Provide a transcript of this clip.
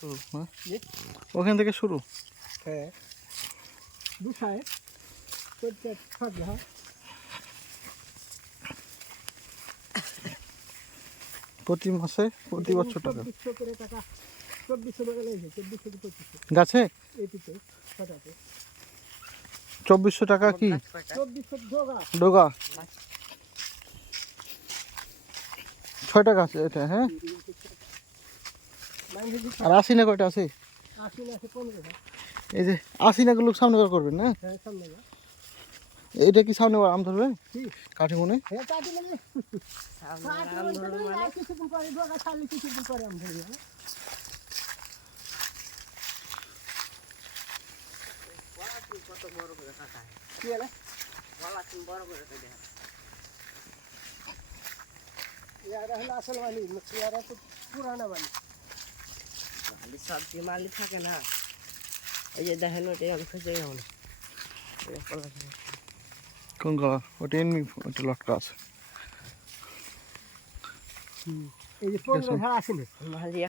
হ্যাঁ ওখান থেকে শুরু। হ্যাঁ দুশায় থাকবে। হ্যাঁ প্রতি মাসে প্রতি বছর টাকা 2400 করে টাকা, 2400 টাকা লেগেছে, 2400 কি 2500 গাছে এইটিতে ছটাতে 2400 টাকা কি 2400 ডোগা। ডোগা 6টা গাছ এটা। হ্যাঁ আর আশিনা কয়টা আছে? 80 না 15 না। এই যে আশিনাগুলো সামনে বার করবেন না? হ্যাঁ সামনে না এইটা কি সামনে আম ধরবে কি কাঠি মনে? হ্যাঁ কাটি মানে কিছুদিন পরে ডোগা ছাড়লে কিছুদিন পরে আম ধরবে। কত বড় করে কাটা কি হলো গলা তুমি বড় করে কাটে ইয়ারা হলো আসল মালিক, ইয়ারা তো পুরানা মালিক। খালি সবজি মালি থাকে না, এই যে দেখেন ওটা আমি খুঁজে যাবো না। কোন কালার? ওটা এমনি ওটা লটকা আছে। এই যে 15 ঝাড় আসেনি মালি